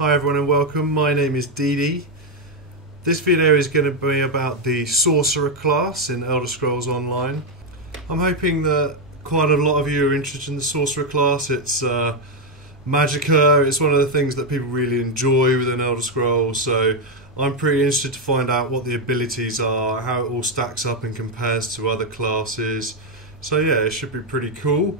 Hi everyone and welcome, my name is Dee. This video is going to be about the Sorcerer class in Elder Scrolls Online. I'm hoping that quite a lot of you are interested in the Sorcerer class. It's magicka, it's one of the things that people really enjoy within Elder Scrolls, so I'm pretty interested to find out what the abilities are, how it all stacks up and compares to other classes. So yeah, it should be pretty cool.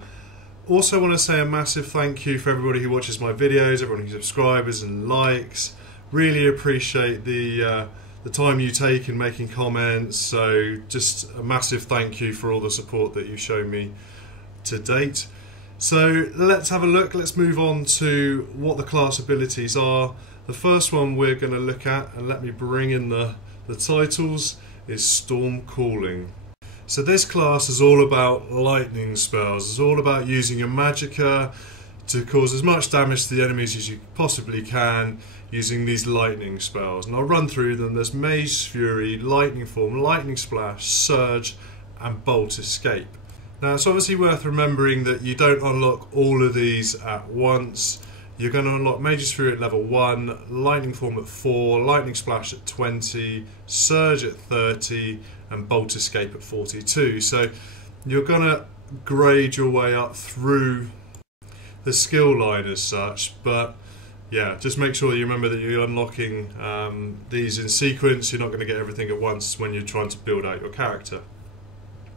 Also want to say a massive thank you for everybody who watches my videos, everyone who subscribes and likes. Really appreciate the time you take in making comments, so just a massive thank you for all the support that you've shown me to date. So let's have a look, let's move on to what the class abilities are. The first one we're going to look at, and let me bring in the titles, is Storm Calling. So this class is all about lightning spells. It's all about using your magicka to cause as much damage to the enemies as you possibly can using these lightning spells. And I'll run through them. There's Mage's Fury, Lightning Form, Lightning Splash, Surge and Bolt Escape. Now it's obviously worth remembering that you don't unlock all of these at once. You're going to unlock Mage's Fury at level 1, Lightning Form at 4, Lightning Splash at 20, Surge at 30 and Bolt Escape at 42. So you're going to grade your way up through the skill line as such, but yeah, just make sure you remember that you're unlocking these in sequence. You're not going to get everything at once when you're trying to build out your character.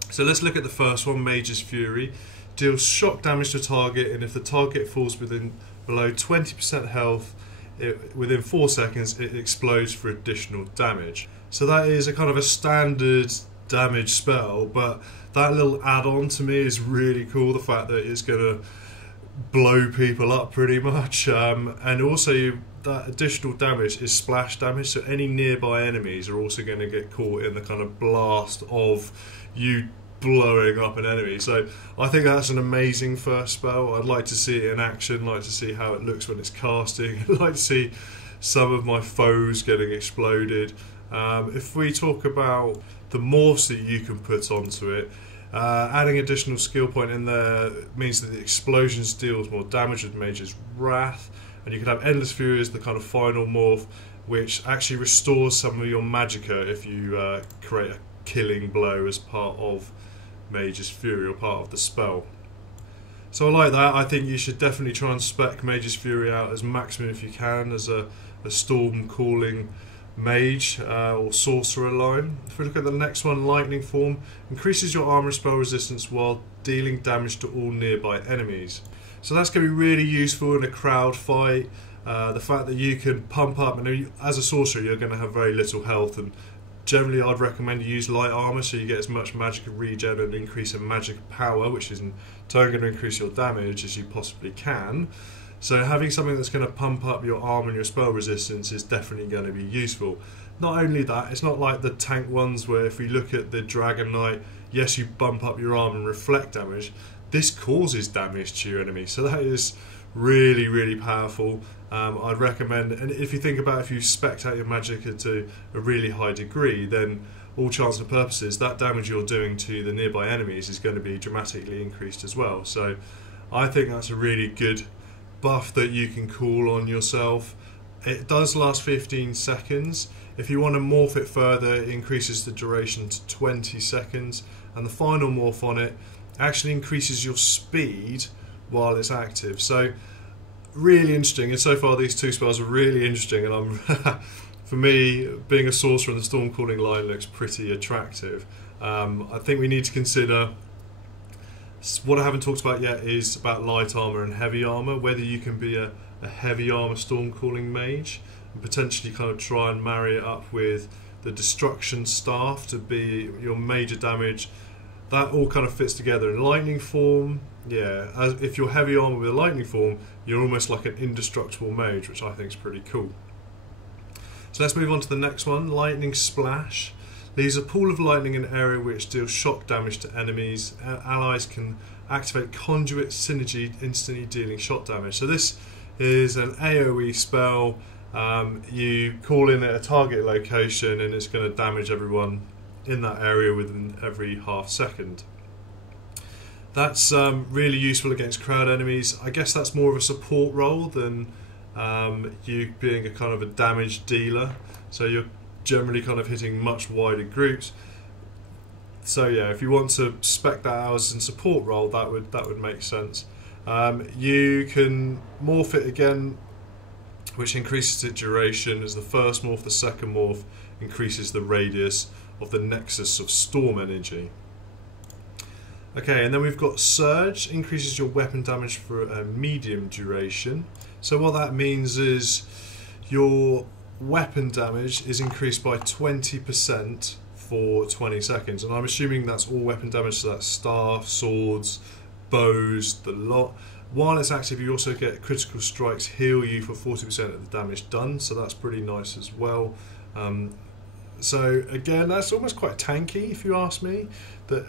So let's look at the first one, Mage's Fury. Deals shock damage to target, and if the target falls below 20% health within 4 seconds, it explodes for additional damage. So that is a kind of a standard damage spell, but that little add-on to me is really cool, the fact that it's going to blow people up pretty much, and also that additional damage is splash damage, so any nearby enemies are also going to get caught in the kind of blast of you blowing up an enemy. So I think that's an amazing first spell. I'd like to see it in action, like to see how it looks when it's casting. I'd like to see some of my foes getting exploded. If we talk about the morphs that you can put onto it, adding additional skill point in there means that the explosions deals more damage with Mage's Wrath, and you can have Endless Fury as the kind of final morph, which actually restores some of your magicka if you create a killing blow as part of Mage's Fury or part of the spell. So I like that. I think you should definitely try and spec Mage's Fury out as maximum if you can as a Storm Calling Mage or Sorcerer line. If we look at the next one, Lightning Form, increases your armor spell resistance while dealing damage to all nearby enemies. So that's going to be really useful in a crowd fight. The fact that you can pump up, and as a sorcerer you're going to have very little health, and generally I'd recommend you use light armor so you get as much magic regen and increase in magic power, which is in turn going to increase your damage, as you possibly can. So having something that's going to pump up your armor and your spell resistance is definitely going to be useful. Not only that, it's not like the tank ones where if we look at the Dragon Knight, yes, you bump up your armor and reflect damage. This causes damage to your enemy, so that is really, really powerful. I'd recommend, and if you think about if you spec out your magicka to a really high degree, then all chance and purposes, that damage you're doing to the nearby enemies is going to be dramatically increased as well. So I think that's a really good buff that you can call on yourself. It does last 15 seconds. If you want to morph it further, it increases the duration to 20 seconds, and the final morph on it actually increases your speed while it's active. So really interesting, and so far these two spells are really interesting, and I'm for me, being a sorcerer, the Storm Calling line looks pretty attractive. I think we need to consider, what I haven't talked about yet is about light armor and heavy armor, whether you can be a heavy armor Storm Calling mage and potentially kind of try and marry it up with the Destruction Staff to be your major damage. That all kind of fits together. In Lightning Form, yeah, if you're heavy armor with a Lightning Form, you're almost like an indestructible mage, which I think is pretty cool. So let's move on to the next one, Lightning Splash. Leaves a pool of lightning in an area which deals shock damage to enemies. Allies can activate Conduit Synergy, instantly dealing shock damage. So this is an AoE spell. You call in at a target location and it's going to damage everyone in that area within every half second. That's really useful against crowd enemies. I guess that's more of a support role than you being a kind of a damage dealer, so you're generally kind of hitting much wider groups. So yeah, if you want to spec that out as a support role, that would make sense. You can morph it again, which increases its duration as the first morph. The second morph increases the radius of the nexus of storm energy. Okay, and then we've got Surge, increases your weapon damage for a medium duration. So what that means is your weapon damage is increased by 20% for 20 seconds. And I'm assuming that's all weapon damage, so that's staff, swords, bows, the lot. While it's active, you also get critical strikes heal you for 40% of the damage done, so that's pretty nice as well. So again, that's almost quite tanky if you ask me. That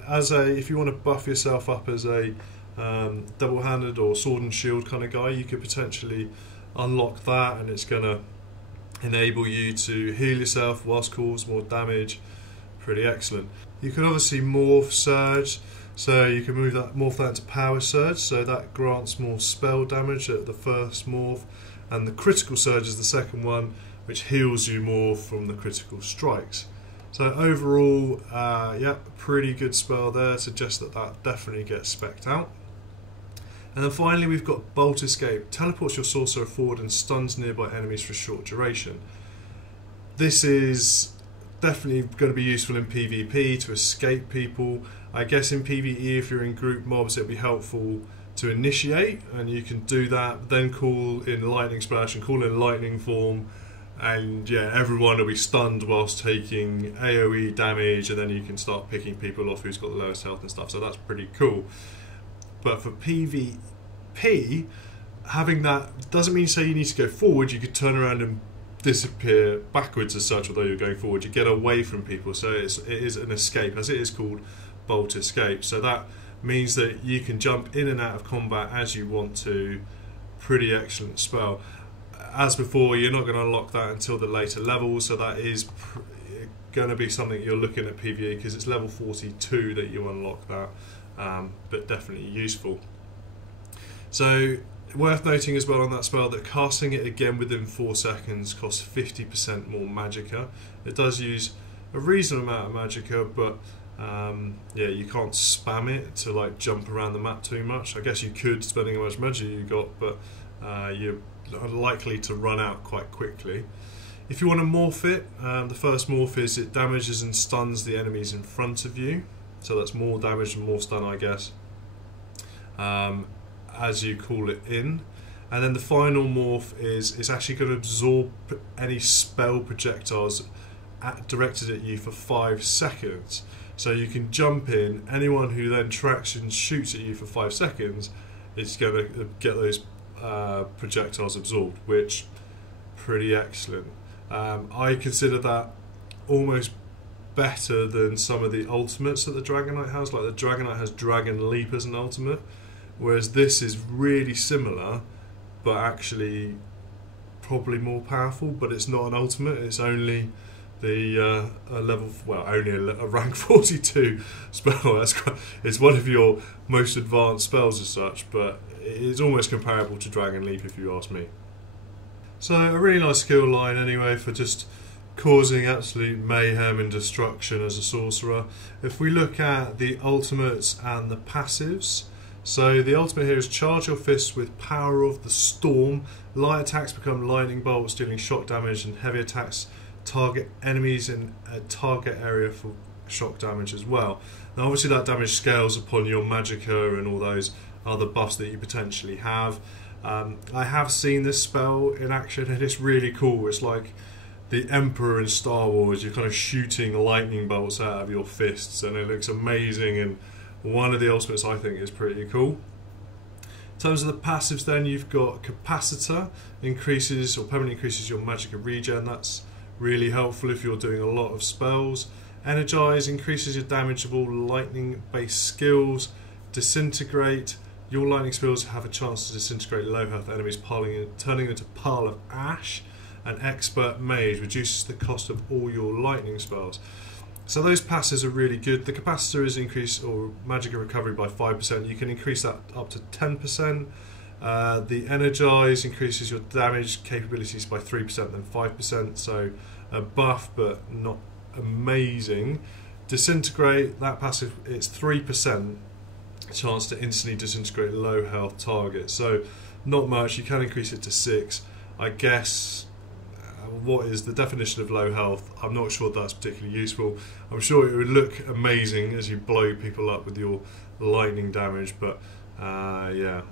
if you want to buff yourself up as a double-handed or sword and shield kind of guy, you could potentially unlock that, and it's going to enable you to heal yourself whilst cause more damage. Pretty excellent. You can obviously morph Surge, so you can morph that into Power Surge, so that grants more spell damage at the first morph, and the Critical Surge is the second one, which heals you more from the critical strikes. So overall, yeah, pretty good spell there. Suggests that definitely gets specced out. And then finally we've got Bolt Escape. Teleports your Sorcerer forward and stuns nearby enemies for a short duration. This is definitely going to be useful in PvP to escape people. I guess in PvE, if you're in group mobs, it'll be helpful to initiate, and you can do that, then call in Lightning Splash and call in Lightning Form, and yeah, everyone will be stunned whilst taking AoE damage, and then you can start picking people off who's got the lowest health and stuff, so that's pretty cool. But for PvP, having that doesn't mean say you need to go forward. You could turn around and disappear backwards as such, although you're going forward. You get away from people, so it is an escape, as it is called, Bolt Escape. So that means that you can jump in and out of combat as you want to. Pretty excellent spell. As before, you're not going to unlock that until the later levels, so that is going to be something you're looking at PvE, because it's level 42 that you unlock that, but definitely useful. So worth noting as well on that spell that casting it again within 4 seconds costs 50% more magicka. It does use a reasonable amount of magicka, but yeah, you can't spam it to like jump around the map too much. I guess you could, depending on how much magicka you got, but you're likely to run out quite quickly. If you want to morph it, the first morph is it damages and stuns the enemies in front of you, so that's more damage and more stun, I guess, as you call it in. And then the final morph is it's actually going to absorb any spell projectiles directed at you for 5 seconds. So you can jump in, anyone who then tracks and shoots at you for 5 seconds is going to get those projectiles absorbed, which pretty excellent. I consider that almost better than some of the ultimates that the Dragon Knight has. Like the Dragon Knight has Dragon Leap as an ultimate, whereas this is really similar but actually probably more powerful, but it's not an ultimate, it's only the only a rank 42 spell. It's one of your most advanced spells as such, but it's almost comparable to Dragon Leap if you ask me. So a really nice skill line anyway for just causing absolute mayhem and destruction as a sorcerer. If we look at the ultimates and the passives, so the ultimate here is charge your fists with power of the storm. Light attacks become lightning bolts, dealing shock damage, and heavy attacks target enemies in a target area for shock damage as well. Now obviously that damage scales upon your magicka and all those other buffs that you potentially have. I have seen this spell in action and it's really cool. It's like the Emperor in Star Wars. You're kind of shooting lightning bolts out of your fists and it looks amazing, and one of the ultimates I think is pretty cool. In terms of the passives then, you've got Capacitor, increases or permanently increases your magicka regen. That's really helpful if you're doing a lot of spells. Energize increases your damage of all lightning based skills. Disintegrate, your lightning spells have a chance to disintegrate low health enemies, turning into a pile of ash. And Expert Mage reduces the cost of all your lightning spells. So those passives are really good. The Capacitor is increase or magicka recovery by 5%. You can increase that up to 10%. The Energize increases your damage capabilities by 3% and 5%, so a buff but not amazing. Disintegrate, that passive, it's 3% chance to instantly disintegrate low health targets, so not much. You can increase it to 6. I guess what is the definition of low health? I'm not sure that's particularly useful. I'm sure it would look amazing as you blow people up with your lightning damage, but yeah,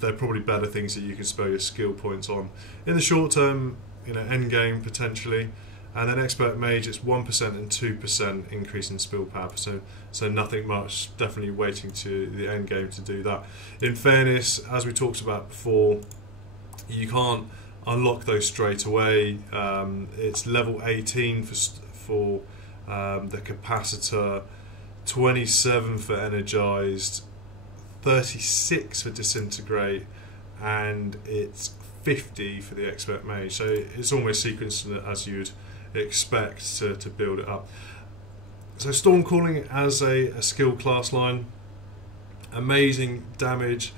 there are probably better things that you can spell your skill points on. In the short term, you know, end game potentially. And then Expert Mage, it's 1% and 2% increase in spell power, so nothing much, definitely waiting to the end game to do that. In fairness, as we talked about before, you can't unlock those straight away. It's level 18 for the Capacitor, 27 for Energized, 36 for Disintegrate, and it's 50 for the Expert Mage, so it's almost sequenced as you'd expect to build it up. So Storm Calling as a skill class line, amazing damage.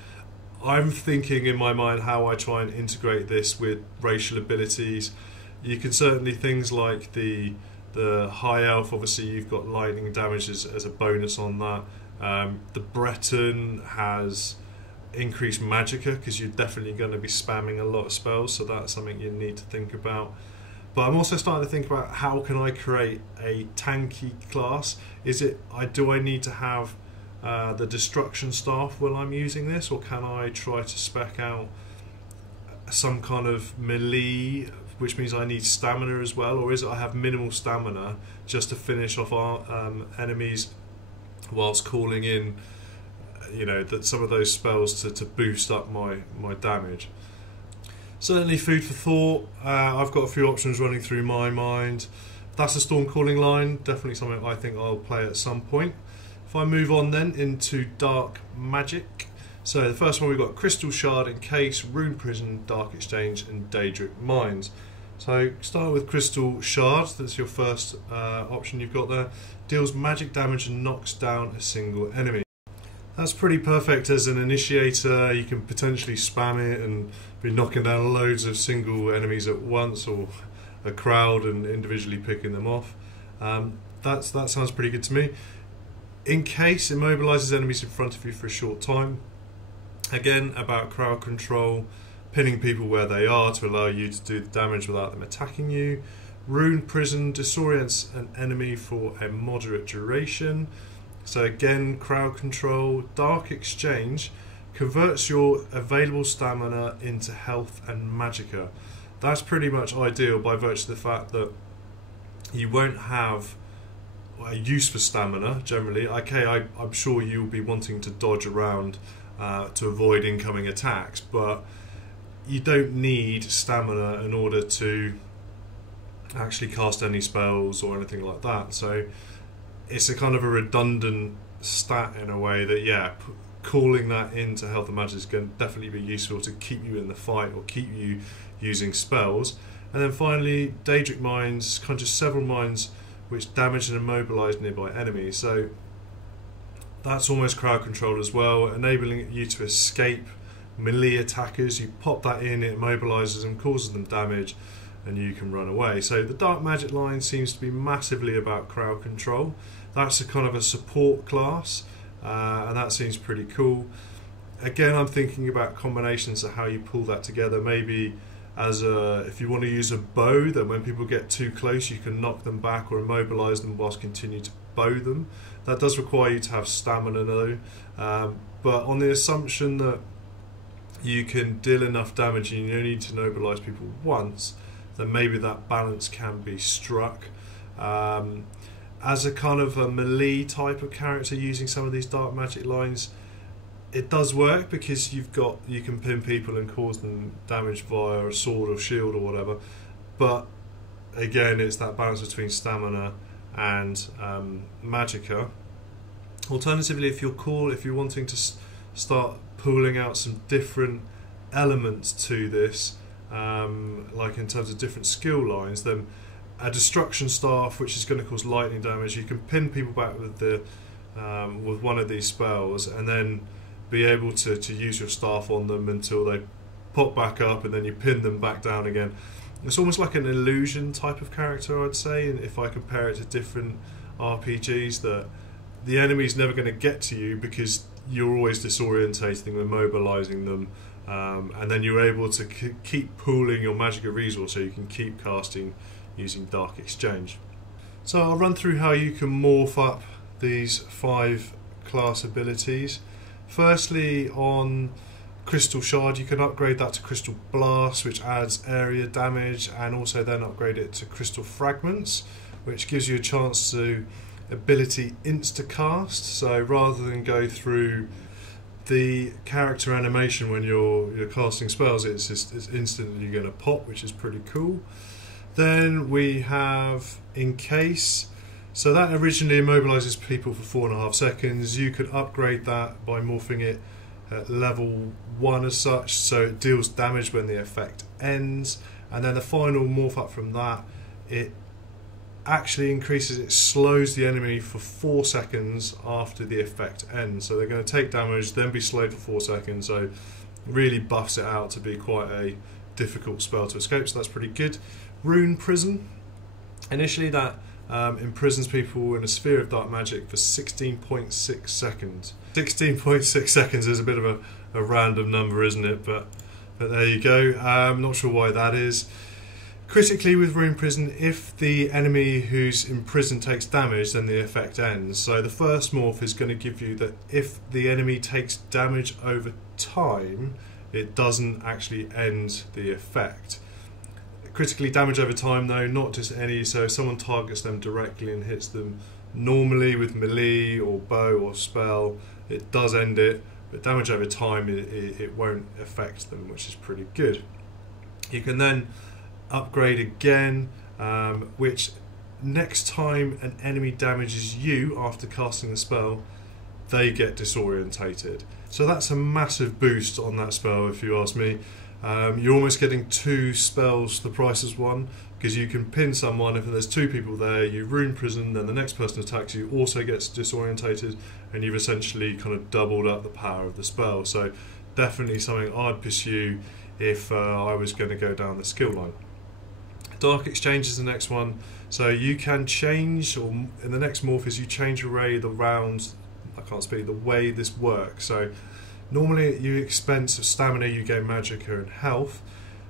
I'm thinking in my mind how I try and integrate this with racial abilities. You can certainly, things like the High Elf, obviously you've got lightning damage as a bonus on that. The Breton has increased magicka because you're definitely going to be spamming a lot of spells, so that's something you need to think about. But I'm also starting to think about how can I create a tanky class. Do I need to have the destruction staff while I'm using this, or can I try to spec out some kind of melee, which means I need stamina as well, or is it I have minimal stamina just to finish off our enemies whilst calling in, you know, that some of those spells to boost up my damage. Certainly food for thought. I've got a few options running through my mind. That's a Storm Calling line, definitely something I think I'll play at some point. If I move on then into Dark Magic. So the first one we've got Crystal Shard, Encase, Rune Prison, Dark Exchange and Daedric Mines. So start with Crystal Shard, that's your first option you've got there. Deals magic damage and knocks down a single enemy. That's pretty perfect as an initiator. You can potentially spam it and be knocking down loads of single enemies at once, or a crowd and individually picking them off. That sounds pretty good to me. Encase, immobilizes enemies in front of you for a short time. Again, about crowd control, pinning people where they are to allow you to do the damage without them attacking you. Rune Prison, disorients an enemy for a moderate duration. So again, crowd control. Dark Exchange converts your available stamina into health and magicka. That's pretty much ideal by virtue of the fact that you won't have a use for stamina generally. Okay, I'm sure you'll be wanting to dodge around to avoid incoming attacks, but you don't need stamina in order to actually cast any spells or anything like that. So it's a kind of a redundant stat in a way that, yeah, calling that into health and magic is going to definitely be useful to keep you in the fight or keep you using spells. And then finally, Daedric Mines, conjures several mines which damage and immobilize nearby enemies. So that's almost crowd control as well, enabling you to escape melee attackers. You pop that in, it immobilizes them, causes them damage, and you can run away. So the Dark Magic line seems to be massively about crowd control. That's a kind of a support class, and that seems pretty cool. Again, I'm thinking about combinations of how you pull that together. Maybe if you want to use a bow, then when people get too close you can knock them back or immobilize them whilst continue to bow them. That does require you to have stamina though, but on the assumption that you can deal enough damage and you only need to immobilize people once, then maybe that balance can be struck. As a kind of a melee type of character using some of these Dark Magic lines, it does work because you can pin people and cause them damage via a sword or shield or whatever. But again, it's that balance between stamina and magicka. Alternatively, if you're wanting to start pulling out some different elements to this, like in terms of different skill lines, then a destruction staff, which is going to cause lightning damage, you can pin people back with one of these spells, and then be able to use your staff on them until they pop back up, and then you pin them back down again. It's almost like an illusion type of character, I'd say, and if I compare it to different RPGs, that the enemy's never going to get to you because you're always disorientating them, immobilizing them, and then you're able to keep pooling your magicka resource so you can keep casting using Dark Exchange. So I'll run through how you can morph up these 5 class abilities. Firstly, on Crystal Shard, you can upgrade that to Crystal Blast, which adds area damage, and also then upgrade it to Crystal Fragments, which gives you a chance to ability instacast. So rather than go through the character animation when you're casting spells, it's instantly going to pop, which is pretty cool. Then we have Encase. So that originally immobilizes people for 4.5 seconds. You could upgrade that by morphing it at level 1 as such, so it deals damage when the effect ends. And then the final morph up from that, it actually increases, it slows the enemy for 4 seconds after the effect ends. So they're going to take damage, then be slowed for 4 seconds, so really buffs it out to be quite a difficult spell to escape, so that's pretty good. Rune Prison. Initially that imprisons people in a sphere of dark magic for 16.6 seconds. 16.6 seconds is a bit of a random number, isn't it? But there you go. I'm not sure why that is. Critically with Rune Prison, if the enemy who's imprisoned takes damage, then the effect ends. So the first morph is going to give you that if the enemy takes damage over time, it doesn't actually end the effect. Critically damage over time though, not just any, so if someone targets them directly and hits them normally with melee or bow or spell, it does end it, but damage over time it won't affect them, which is pretty good. You can then upgrade again, which next time an enemy damages you after casting the spell, they get disorientated. So that's a massive boost on that spell if you ask me. You're almost getting 2 spells for the price of 1, because you can pin someone. If there's 2 people there, you Rune Prison, then the next person attacks you also gets disorientated, and you've essentially kind of doubled up the power of the spell. So definitely something I'd pursue if I was going to go down the skill line. Dark Exchange is the next one. So you can change, or in the next morph is you change array the rounds, I can't speak, the way this works. So normally at your expense of stamina you gain magicka and health.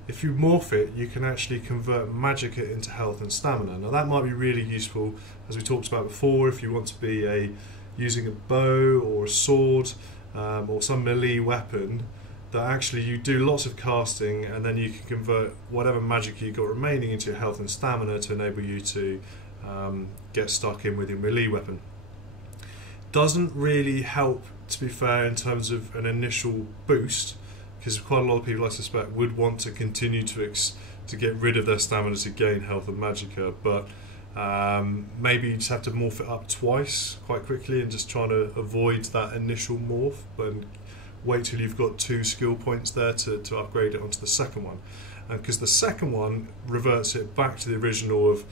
If you morph it, you can actually convert magicka into health and stamina. Now that might be really useful, as we talked about before, if you want to be using a bow or a sword or some melee weapon, that actually you do lots of casting and then you can convert whatever magicka you've got remaining into your health and stamina to enable you to get stuck in with your melee weapon. Doesn't really help, to be fair, in terms of an initial boost, because quite a lot of people, I suspect, would want to continue to get rid of their stamina to gain health and magicka, but maybe you just have to morph it up twice quite quickly and just try to avoid that initial morph, but wait till you've got 2 skill points there to upgrade it onto the second one. Because the second one reverts it back to the original of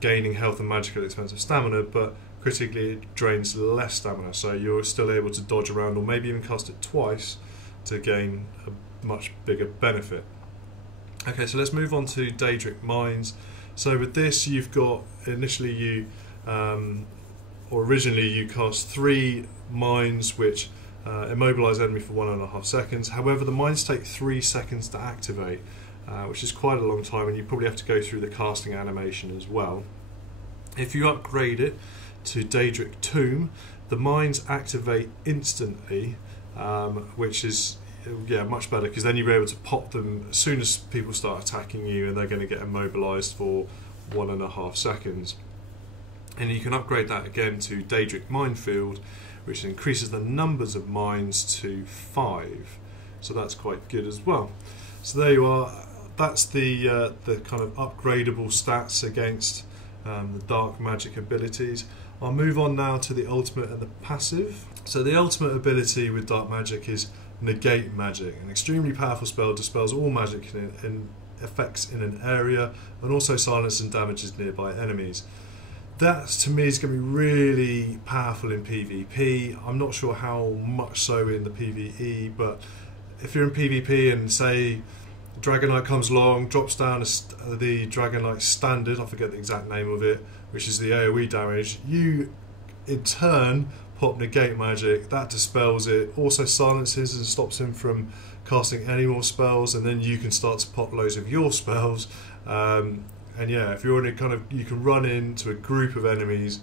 gaining health and magicka at the expense of stamina, but critically it drains less stamina, so you're still able to dodge around or maybe even cast it twice to gain a much bigger benefit. Okay, so let's move on to Daedric Mines. So with this, you've got, initially originally you cast 3 mines which immobilize enemy for 1.5 seconds. However, the mines take 3 seconds to activate, which is quite a long time, and you probably have to go through the casting animation as well. If you upgrade it to Daedric Tomb, the mines activate instantly, which is much better, because then you're able to pop them as soon as people start attacking you, and they're going to get immobilized for 1.5 seconds. And you can upgrade that again to Daedric Minefield, which increases the numbers of mines to 5, so that's quite good as well. So there you are. That's the kind of upgradable stats against the dark magic abilities. I'll move on now to the ultimate and the passive. So the ultimate ability with dark magic is Negate Magic, an extremely powerful spell, dispels all magic in effects in an area and also silences and damages nearby enemies. That to me is going to be really powerful in PvP. I'm not sure how much so in the PvE, but if you're in PvP and say Dragon Knight comes along, drops down the Dragon Knight standard, I forget the exact name of it, which is the AoE damage, you in turn pop negate magic, that dispels it, also silences and stops him from casting any more spells, and then you can start to pop loads of your spells. And yeah, if you're in a kind of, you can run into a group of enemies,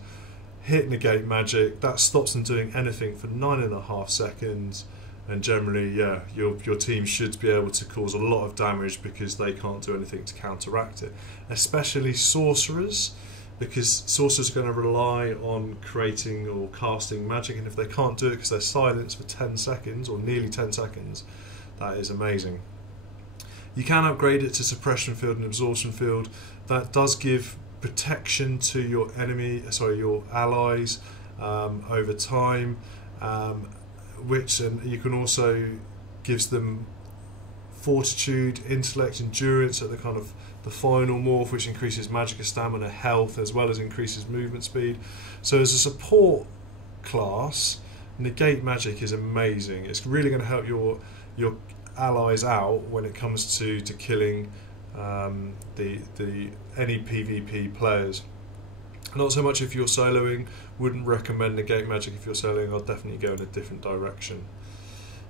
hit negate magic, that stops them doing anything for 9.5 seconds, and generally, yeah, your team should be able to cause a lot of damage because they can't do anything to counteract it. Especially sorcerers, because sorcerers are going to rely on creating or casting magic, and if they can't do it because they're silenced for 10 seconds or nearly 10 seconds, that is amazing. You can upgrade it to suppression field and absorption field. That does give protection to your your allies over time, which you can also gives them fortitude, intellect, endurance at the kind of the final morph, which increases magicka stamina, health, as well as increases movement speed. So as a support class, negate magic is amazing. It's really going to help your allies out when it comes to killing any PvP players. Not so much if you're soloing. Wouldn't recommend negate magic if you're soloing. I'll definitely go in a different direction.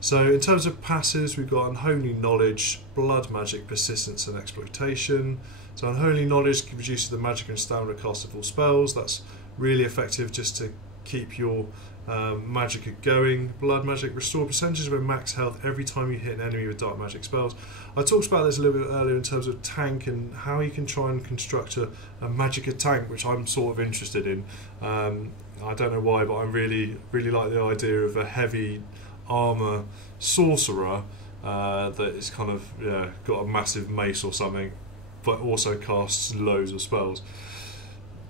So in terms of passives, we've got Unholy Knowledge, Blood Magic, Persistence and Exploitation. So Unholy Knowledge reduces the magic and stamina cost of all spells. That's really effective just to keep your magicka going. Blood Magic, restore percentages of your max health every time you hit an enemy with dark magic spells. I talked about this a little bit earlier in terms of tank and how you can try and construct a magicka tank, which I'm sort of interested in. I don't know why, but I really like the idea of a heavy armour sorcerer that is kind of got a massive mace or something, but also casts loads of spells.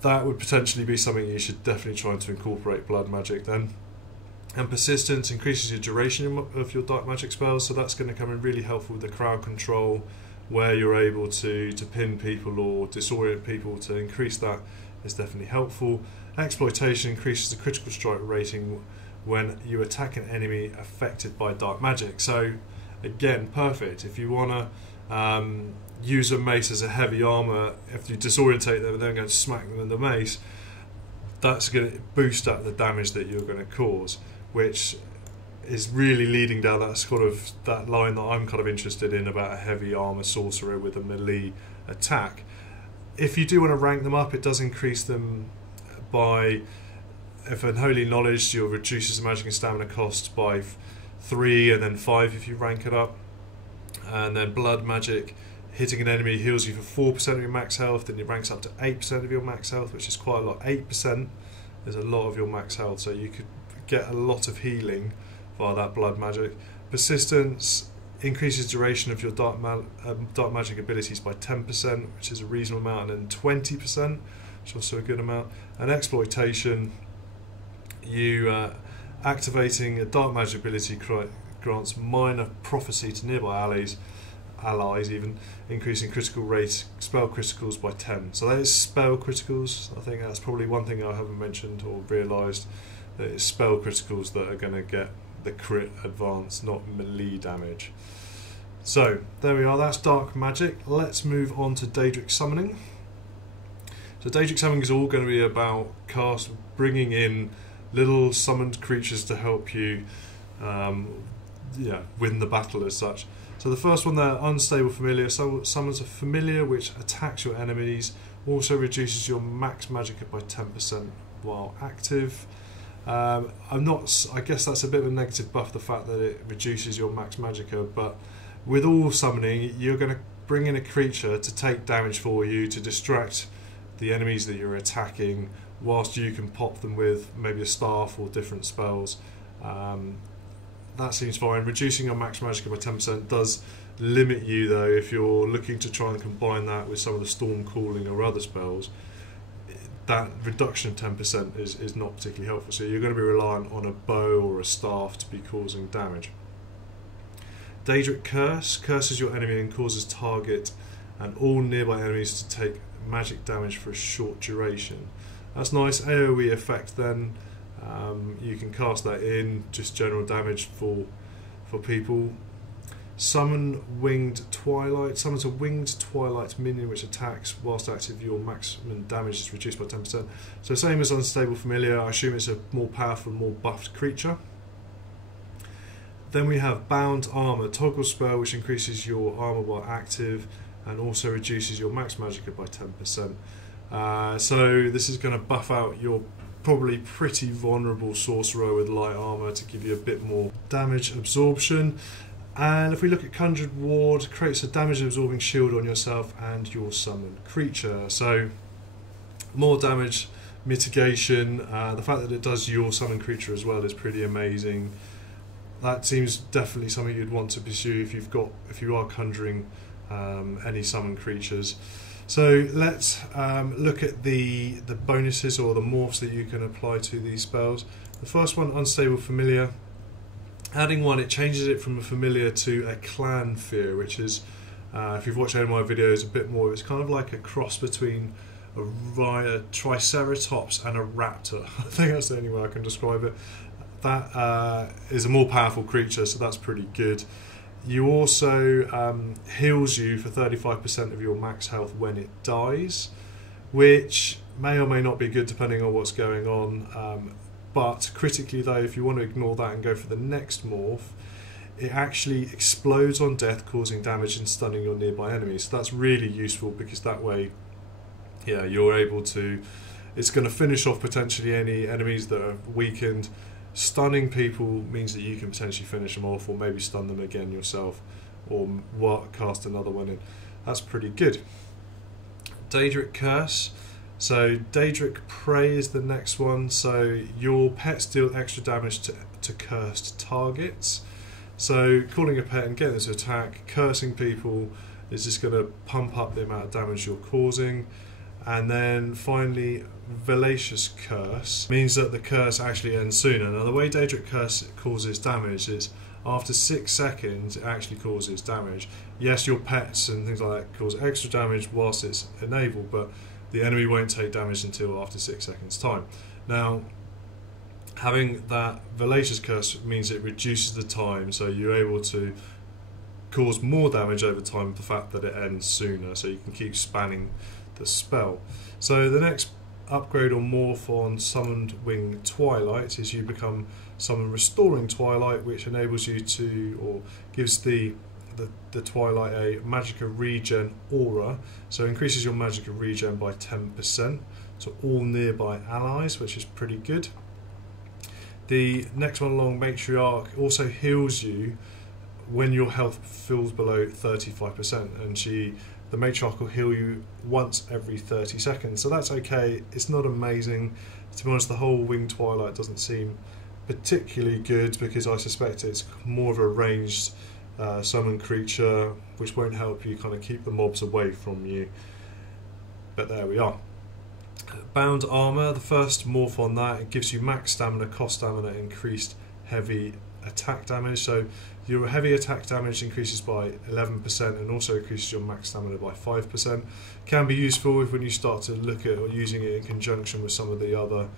That would potentially be something you should definitely try to incorporate blood magic then. And persistence increases your duration of your dark magic spells, so that's going to come in really helpful with the crowd control, where you're able to pin people or disorient people. To increase that is definitely helpful. Exploitation increases the critical strike rating when you attack an enemy affected by dark magic. So again, perfect if you want to use a mace as a heavy armour. If you disorientate them and then go to smack them in the mace, that's going to boost up the damage that you're going to cause, which is really leading down that line that I'm kind of interested in about a heavy armour sorcerer with a melee attack. If you do want to rank them up, it does increase them by, if Unholy Knowledge, you'll reduce the magic and stamina cost by 3 and then 5 if you rank it up. And then Blood Magic, hitting an enemy heals you for 4% of your max health, then it ranks up to 8% of your max health, which is quite a lot. 8% is a lot of your max health, so you could get a lot of healing via that Blood Magic. Persistence increases duration of your dark magic abilities by 10%, which is a reasonable amount, and then 20%, which is also a good amount. And Exploitation, you activating a dark magic ability grants minor prophecy to nearby allies, even increasing critical rate, spell criticals by 10. So that is spell criticals. I think that's probably one thing I haven't mentioned or realised, that it's spell criticals that are going to get the crit advance, not melee damage. So there we are, that's dark magic. Let's move on to Daedric Summoning. So Daedric Summoning is all going to be about bringing in little summoned creatures to help you win the battle as such. So the first one there, Unstable Familiar, summons a familiar which attacks your enemies, also reduces your max magicka by 10% while active. I guess that's a bit of a negative buff, the fact that it reduces your max magicka, but with all summoning, you're going to bring in a creature to take damage for you, to distract the enemies that you're attacking, whilst you can pop them with maybe a staff or different spells. That seems fine. Reducing your max magicka by 10% does limit you though if you're looking to try and combine that with some of the storm cooling or other spells. That reduction of 10% is not particularly helpful, so you're going to be reliant on a bow or a staff to be causing damage. Daedric Curse curses your enemy and causes target and all nearby enemies to take magic damage for a short duration. That's nice. AoE effect then, you can cast that in, just general damage for people. Summon Winged Twilight. Summons a Winged Twilight minion which attacks whilst active. Your maximum damage is reduced by 10%. So same as Unstable Familiar, I assume it's a more powerful, more buffed creature. Then we have Bound Armor. Toggle spell which increases your armor while active and also reduces your max magicka by 10%. So this is going to buff out your probably pretty vulnerable Sorcerer with light armor to give you a bit more damage absorption. And if we look at Conjured Ward, creates a damage absorbing shield on yourself and your summoned creature. So more damage mitigation. The fact that it does your summoned creature as well is pretty amazing. That seems definitely something you'd want to pursue if you are conjuring any summoned creatures. So let's look at the bonuses or the morphs that you can apply to these spells. The first one, Unstable Familiar. Adding one, it changes it from a familiar to a clan fear, which is, if you've watched any of my videos, a bit more. It's kind of like a cross between a Triceratops and a raptor. I think that's the only way I can describe it. That is a more powerful creature, so that's pretty good. You also heals you for 35% of your max health when it dies, which may or may not be good depending on what's going on. But critically though, if you want to ignore that and go for the next morph, it actually explodes on death, causing damage and stunning your nearby enemies. So that's really useful because that way, yeah, you're able to, it's going to finish off potentially any enemies that are weakened. Stunning people means that you can potentially finish them off or maybe stun them again yourself or cast another one in. That's pretty good. Daedric Curse. So Daedric Prey is the next one. So your pets deal extra damage to cursed targets. So calling a pet and getting it to attack, cursing people is just going to pump up the amount of damage you're causing. And then finally, Valacious Curse means that the curse actually ends sooner. Now the way Daedric Curse causes damage is after 6 seconds it actually causes damage. Yes, your pets and things like that cause extra damage whilst it's enabled, but the enemy won't take damage until after 6 seconds time. Now having that Valacious Curse means it reduces the time, so you're able to cause more damage over time with the fact that it ends sooner, so you can keep spanning the spell. So the next upgrade or morph on Summoned Winged Twilight is you become Summon Restoring Twilight, which enables you to, or gives the Twilight a magicka regen aura, so increases your magicka regen by 10%, so all nearby allies, which is pretty good. The next one along, Matriarch, also heals you when your health falls below 35%, and the Matriarch will heal you once every 30 seconds, so that's okay. It's not amazing. To be honest, the whole Winged Twilight doesn't seem particularly good because I suspect it's more of a ranged summon creature, which won't help you kind of keep the mobs away from you. But there we are. Bound Armor, the first morph on that, it gives you max stamina, cost stamina, increased heavy attack damage. So your heavy attack damage increases by 11% and also increases your max stamina by 5%. Can be useful when you start to look at or using it in conjunction with some of the other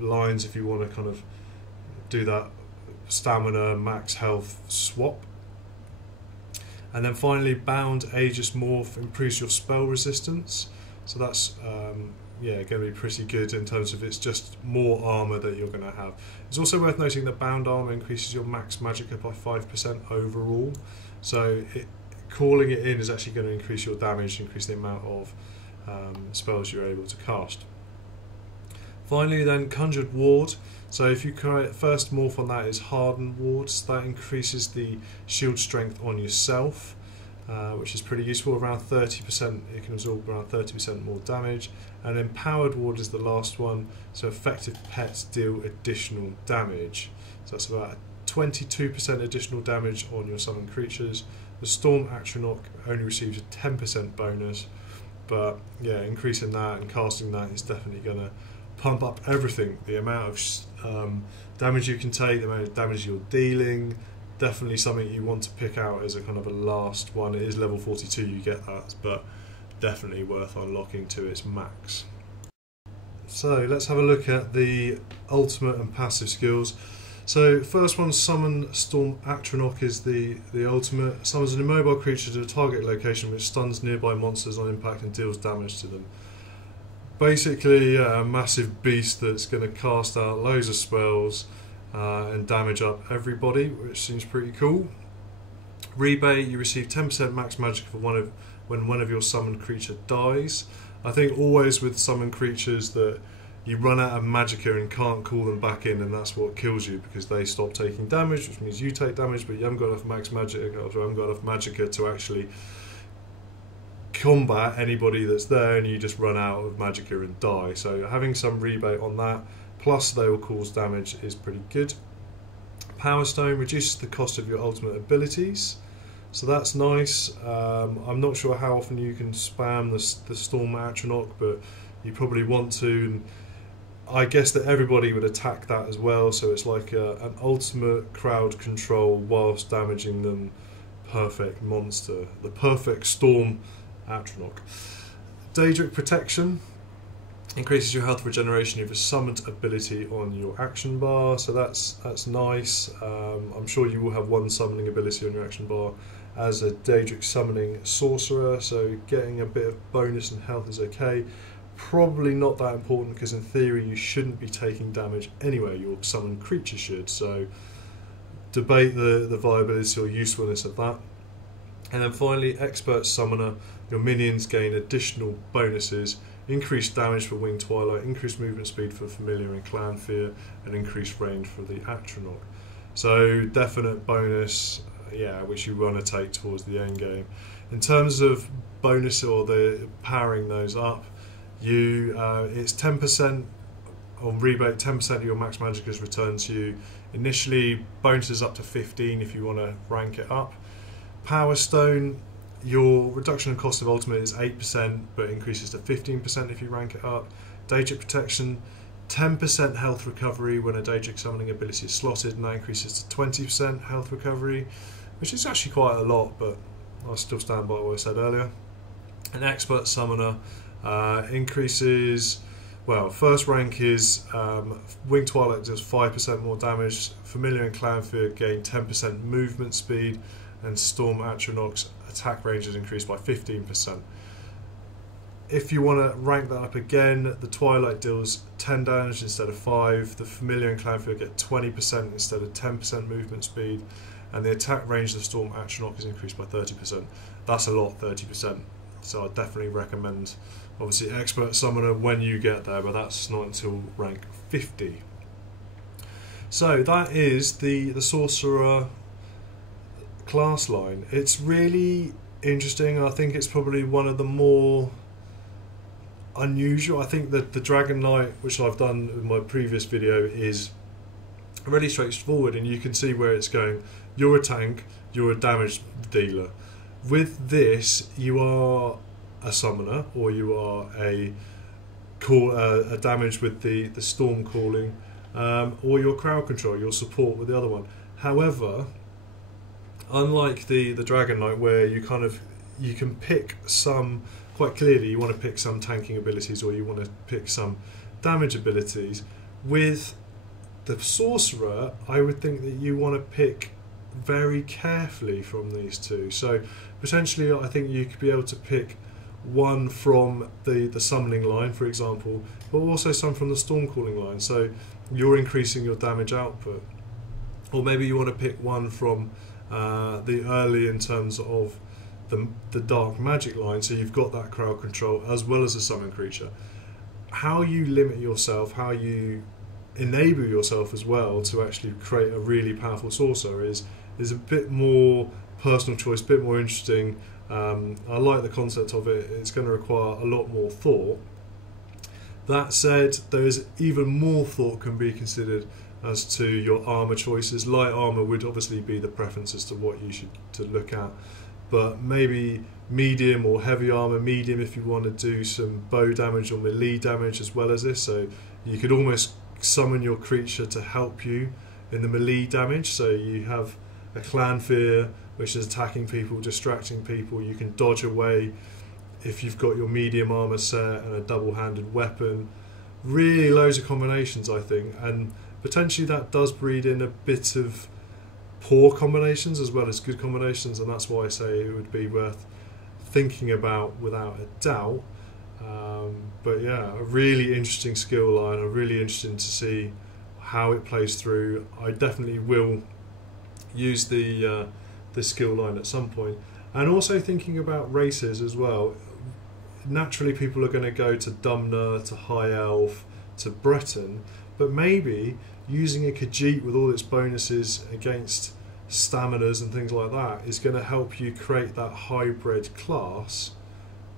lines if you want to kind of do that stamina max health swap. And then finally, Bound Aegis Morph improves your spell resistance, so that's yeah, going to be pretty good in terms of it's just more armor that you're going to have. It's also worth noting that Bound Armor increases your max magicka by 5% overall, so calling it in is actually going to increase your damage, increase the amount of spells you're able to cast. Finally then, Conjured Ward. So if you create, first morph on that is Hardened Wards. That increases the shield strength on yourself, which is pretty useful. Around 30%, it can absorb around 30% more damage. And Empowered Ward is the last one. So effective pets deal additional damage. So that's about 22% additional damage on your summoned creatures. The Storm Atronach only receives a 10% bonus, but yeah, increasing that and casting that is definitely going to pump up everything. The amount of damage you can take, the amount of damage you're dealing, definitely something you want to pick out as a kind of a last one. It is level 42, you get that, but definitely worth unlocking to its max. So let's have a look at the ultimate and passive skills. So first one, Summon Storm Atronach, is the ultimate. Summons an immobile creature to a target location which stuns nearby monsters on impact and deals damage to them. Basically a massive beast that's going to cast out loads of spells and damage up everybody, which seems pretty cool. Rebate, you receive 10% max magic for when one of your summoned creature dies. I think always with summoned creatures that you run out of magicka and can't call them back in, and that's what kills you, because they stop taking damage, which means you take damage, but you haven't got enough max magicka, or you haven't got enough magicka to actually combat anybody that's there, and you just run out of magicka and die. So having some rebate on that, plus they will cause damage, is pretty good. Power Stone reduces the cost of your ultimate abilities, so that's nice. I'm not sure how often you can spam the Storm Atronach, but you probably want to, and I guess that everybody would attack that as well, so it's like an ultimate crowd control whilst damaging them. Perfect monster, the perfect Storm Atronach. Daedric Protection increases your health regeneration of a summoned ability on your action bar, so that's nice. I'm sure you will have one summoning ability on your action bar as a Daedric Summoning Sorcerer, so getting a bit of bonus and health is okay. Probably not that important, because in theory you shouldn't be taking damage anyway, your summoned creature should, so debate the viability or usefulness of that. And then finally, Expert Summoner, your minions gain additional bonuses: increased damage for Winged Twilight, increased movement speed for Familiar and Clan Fear, and increased range for the Atronach. So definite bonus, yeah, which you want to take towards the end game. In terms of bonus or the powering those up, it's 10% on rebate, 10% of your max magic is returned to you. Initially, bonuses up to 15 if you want to rank it up. Power Stone, your reduction in cost of ultimate is 8%, but increases to 15% if you rank it up. Daedric Protection, 10% health recovery when a Daedric Summoning ability is slotted, and that increases to 20% health recovery, which is actually quite a lot, but I'll still stand by what I said earlier. An Expert Summoner increases, well, first rank is Winged Twilight does 5% more damage, Familiar and Clan Fear gain 10% movement speed, and Storm Atronach's attack range is increased by 15%. If you want to rank that up again, the Twilight deals 10 damage instead of 5, the Familiar and Clan Fear get 20% instead of 10% movement speed, and the attack range of the Storm Atronach is increased by 30%. That's a lot, 30%. So I definitely recommend, obviously, Expert Summoner when you get there, but that's not until rank 50. So that is the Sorcerer class line. It's really interesting. I think it's probably one of the more unusual. I think that the Dragon Knight, which I've done in my previous video, is really straightforward, and you can see where it's going. You're a tank, you're a damage dealer. With this, you are a summoner, or you are a damage with the storm calling, or your crowd control, your support with the other one. However, unlike the Dragon Knight, where you can pick some quite clearly, you want to pick some tanking abilities or you want to pick some damage abilities. With the Sorcerer, I would think that you want to pick very carefully from these two. So potentially, I think you could be able to pick one from the summoning line, for example, but also some from the storm calling line. So you're increasing your damage output. Or maybe you want to pick one from the early in terms of the dark magic line, so you've got that crowd control as well as a summon creature. How you limit yourself, how you enable yourself as well to actually create a really powerful sorcerer is a bit more personal choice, a bit more interesting. I like the concept of it. It's going to require a lot more thought. That said, there is even more thought can be considered as to your armor choices. Light armor would obviously be the preference as to what you should to look at, but maybe medium or heavy armor. Medium if you want to do some bow damage or melee damage as well as this, so you could almost summon your creature to help you in the melee damage. So you have a Clan Fear, which is attacking people, distracting people. You can dodge away if you've got your medium armor set and a double-handed weapon. really loads of combinations, I think, and potentially that does breed in a bit of poor combinations as well as good combinations, and that's why I say it would be worth thinking about without a doubt. But yeah, a really interesting skill line. I'm really interested to see how it plays through. I definitely will use the skill line at some point, and also thinking about races as well. Naturally, people are going to go to Dumner, to High Elf, to Breton, but maybe using a Khajiit with all its bonuses against staminas and things like that is going to help you create that hybrid class,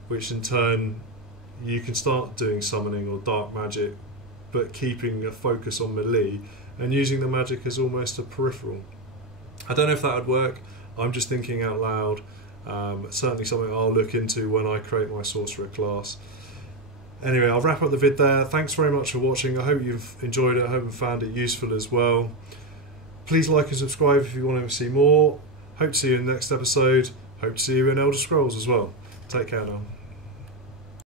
which in turn you can start doing summoning or dark magic, but keeping a focus on melee and using the magic as almost a peripheral. I don't know if that would work. I'm just thinking out loud. Certainly something I'll look into when I create my Sorcerer class. Anyway, I'll wrap up the vid there. Thanks very much for watching. I hope you've enjoyed it. I hope you found it useful as well. Please like and subscribe if you want to see more. Hope to see you in the next episode. Hope to see you in Elder Scrolls as well. Take care now.